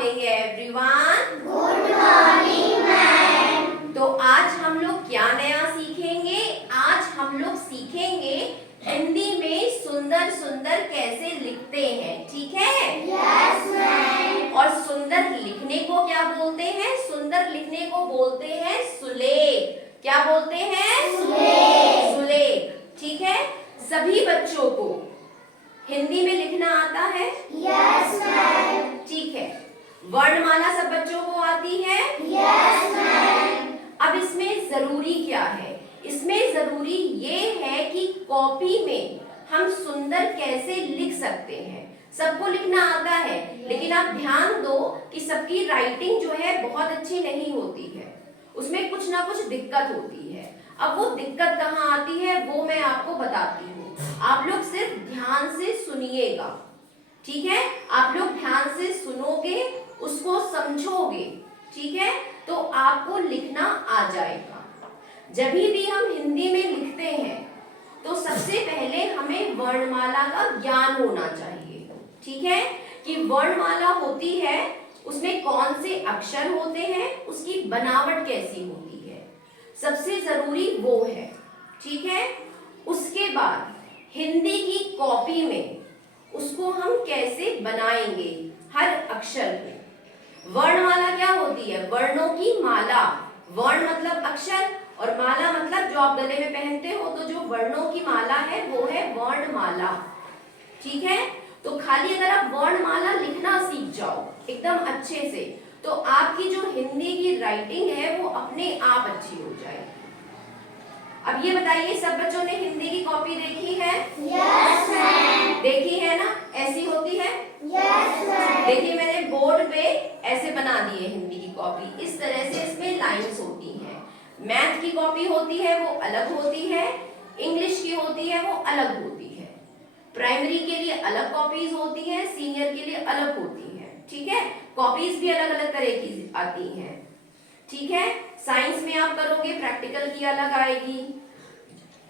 Morning everyone. Good morning ma'am. तो आज हम लोग क्या नया सीखेंगे? आज हम लोग सीखेंगे हिंदी में सुंदर सुंदर कैसे लिखते हैं, ठीक है? Yes ma'am. और सुंदर लिखने को क्या बोलते हैं? सुंदर लिखने को बोलते हैं सुलेख। क्या बोलते हैं? सुलेख। सुलेख, ठीक है। सभी बच्चों को हिंदी में लिखना आता है? Yes ma'am. ठीक है। वर्णमाला सब बच्चों को आती है? Yes ma'am. अब इसमें जरूरी क्या है? इसमें जरूरी ये है कि कॉपी में हम सुंदर कैसे लिख सकते हैं। सबको लिखना आता है, लेकिन आप ध्यान दो कि सबकी राइटिंग जो है बहुत अच्छी नहीं होती है, उसमें कुछ ना कुछ दिक्कत होती है। अब वो दिक्कत कहाँ आती है वो मैं आपको बताती हूँ। आप लोग सिर्फ ध्यान से सुनिएगा, ठीक है? आप लोग ध्यान से सुनोगे, उसको समझोगे, ठीक है? तो आपको लिखना आ जाएगा। जब भी हम हिंदी में लिखते हैं तो सबसे पहले हमें वर्णमाला का ज्ञान होना चाहिए, ठीक है? कि वर्णमाला होती है, उसमें कौन से अक्षर होते हैं, उसकी बनावट कैसी होती है, सबसे जरूरी वो है, ठीक है? उसके बाद हिंदी की कॉपी में उसको हम कैसे बनाएंगे हर अक्षर पे। वर्णमाला क्या होती है? वर्णों की माला। वर्ण मतलब अक्षर और माला मतलब जो आप गले में पहनते हो, तो जो वर्णों की माला है वो है वर्णमाला, ठीक है? तो खाली अगर आप वर्णमाला लिखना सीख जाओ एकदम अच्छे से, तो आपकी जो हिंदी की राइटिंग है वो अपने आप अच्छी हो जाएगी। अब ये बताइए, सब बच्चों ने हिंदी की कॉपी देखी है? Yes ma'am. देखी है ना? ऐसी होती है? Yes ma'am. देखिए मैंने बोर्ड पे ऐसे बना दी है हिंदी की कॉपी, इस तरह से इसमें लाइंस होती हैं। मैथ की कॉपी होती है वो अलग होती है, इंग्लिश की होती है वो अलग होती है, प्राइमरी के लिए अलग कॉपीज होती हैं, सीनियर के लिए अलग होती हैं, ठीक है? कॉपीज भी अलग अलग तरह की आती हैं, ठीक है? साइंस में आप करोगे प्रैक्टिकल की अलग आएगी,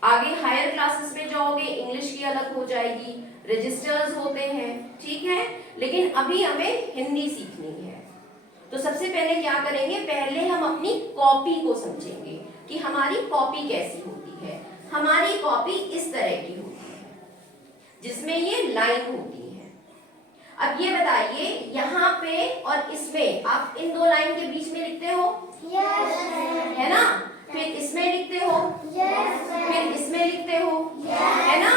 आगे हायर क्लासेस में जाओगे इंग्लिश की अलग हो जाएगी, रजिस्टर्स होते हैं, ठीक है? लेकिन अभी हमें हिंदी सीखनी है, तो सबसे पहले क्या करेंगे? पहले हम अपनी कॉपी को समझेंगे कि हमारी कॉपी कैसी होती है। हमारी कॉपी इस तरह की होती है जिसमें ये लाइन होती है। अब ये बताइए, यहाँ पे और इसमें आप इन दो लाइन के बीच में लिखते हो? Yes ma'am. है ना? फिर इसमें लिखते हो? Yes ma'am. फिर इसमें लिखते हो? है ना?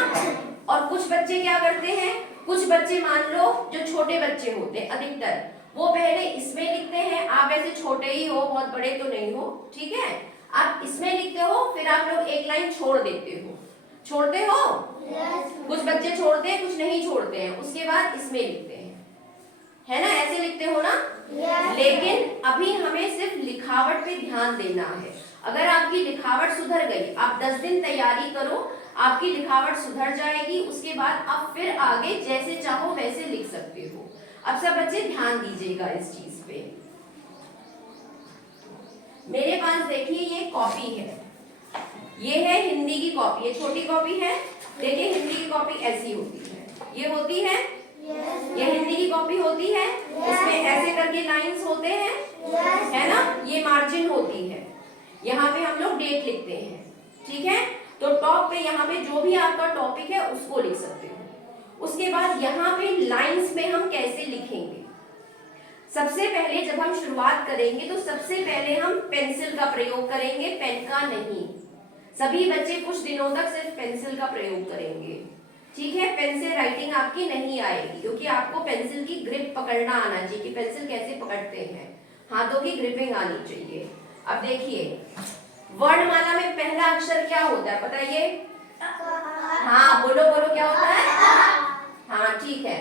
और कुछ बच्चे क्या करते हैं, कुछ बच्चे मान लो जो छोटे बच्चे होते हैं अधिकतर, वो पहले इसमें लिखते हैं। आप ऐसे छोटे ही हो, बहुत बड़े तो नहीं हो, ठीक है? आप इसमें लिखते हो, फिर आप लोग एक लाइन छोड़ देते हो। छोड़ते हो? यस। कुछ बच्चे छोड़ते हैं, कुछ नहीं छोड़ते हैं, उसके बाद इसमें लिखते हैं, है ना? ऐसे लिखते हो ना? यस। लेकिन अभी हमें सिर्फ लिखावट पे ध्यान देना है। अगर आपकी लिखावट सुधर गई, आप 10 दिन तैयारी करो, आपकी लिखावट सुधर जाएगी, उसके बाद आप फिर आगे जैसे चाहो वैसे लिख सकते हो। अब सब बच्चे ध्यान दीजिएगा इस चीज पे। मेरे पास देखिए ये कॉपी है, ये है हिंदी की कॉपी, ये छोटी कॉपी है। देखिए हिंदी की कॉपी ऐसी होती है, ये होती है, ये हिंदी की कॉपी होती है, इसमें ऐसे करके लाइंस होते हैं, है ना? ये मार्जिन होती है, यहाँ पे हम लोग डेट लिखते हैं, ठीक है? तो टॉप पे यहाँ पे जो भी आपका टॉपिक है उसको लिख सकते हो। उसके बाद यहाँ पे लाइंस में हम कैसे लिखेंगे? सबसे पहले जब हम शुरुआत करेंगे तो सबसे पहले हम पेंसिल का प्रयोग करेंगे, पेन का नहीं। सभी बच्चे कुछ दिनों तक सिर्फ पेंसिल का प्रयोग करेंगे, ठीक है? पेन से राइटिंग आपकी नहीं आएगी, क्योंकि आपको पेंसिल की ग्रिप पकड़ना आना चाहिए कि पेंसिल कैसे पकड़ते हैं, हाथों की ग्रिपिंग आनी चाहिए। अब देखिए वर्णमाला में पहला अक्षर क्या होता है बताइए? हाँ बोलो बोलो, क्या होता है? हाँ ठीक है।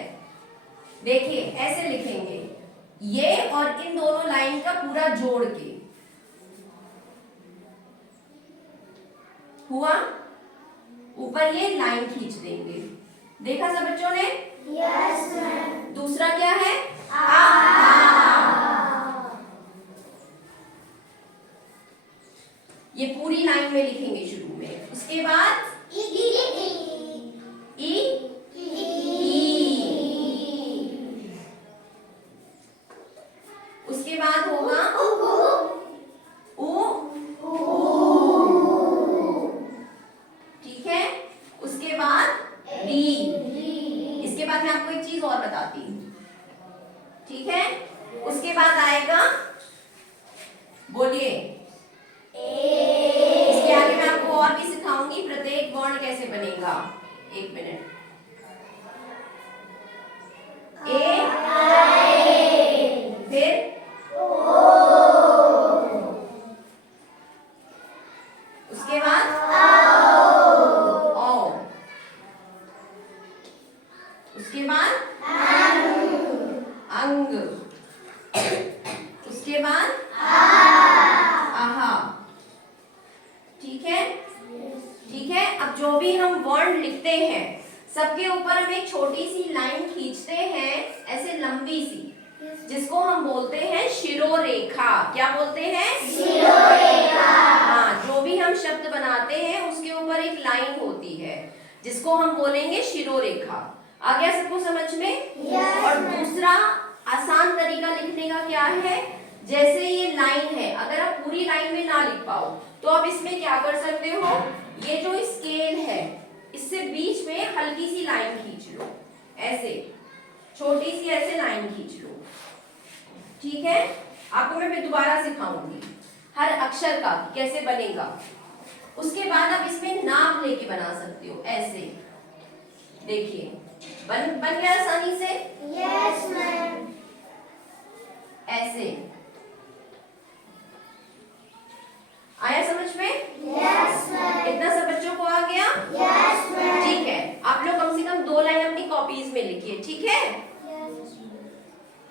देखिए ऐसे लिखेंगे, ये और इन दोनों लाइन का पूरा जोड़ के हुआ, ऊपर ये लाइन खींच देंगे। देखा सब बच्चों ने? Yes ma'am. दूसरा क्या है? आ। ये पूरी लाइन में लिखेंगे शुरू में, उसके बाद ई, बताती हूँ, ठीक है। उसके बाद आएगा, बोलिए, इसके आगे मैं आपको और भी सिखाऊंगी प्रत्येक वर्ण कैसे बनेगा। एक मिनट। ए, फिर उसके बाद औ, उसके बाद अंग, उसके बाद आहा, ठीक है। ठीक है, अब जो भी हम वर्ण लिखते हैं सबके ऊपर हम एक छोटी सी लाइन खींचते हैं, ऐसे लंबी सी, जिसको हम बोलते हैं शिरोरेखा। क्या बोलते हैं? शिरोरेखा। हाँ, जो भी हम शब्द बनाते हैं उसके ऊपर एक लाइन होती है जिसको हम बोलेंगे शिरोरेखा। आ गया सबको समझ में? Yes, और दूसरा आसान तरीका लिखने का क्या है, जैसे ये लाइन है, अगर आप पूरी लाइन में ना लिख पाओ तो आप इसमें क्या कर सकते हो, ये जो स्केल है इससे बीच में हल्की सी लाइन खींच लो, ऐसे छोटी सी ऐसे लाइन खींच लो, ठीक है। आपको मैं दोबारा सिखाऊंगी हर अक्षर का कैसे बनेगा। उसके बाद आप इसमें नाप लेके बना सकते हो, ऐसे देखिए बन गया आसानी से। Yes,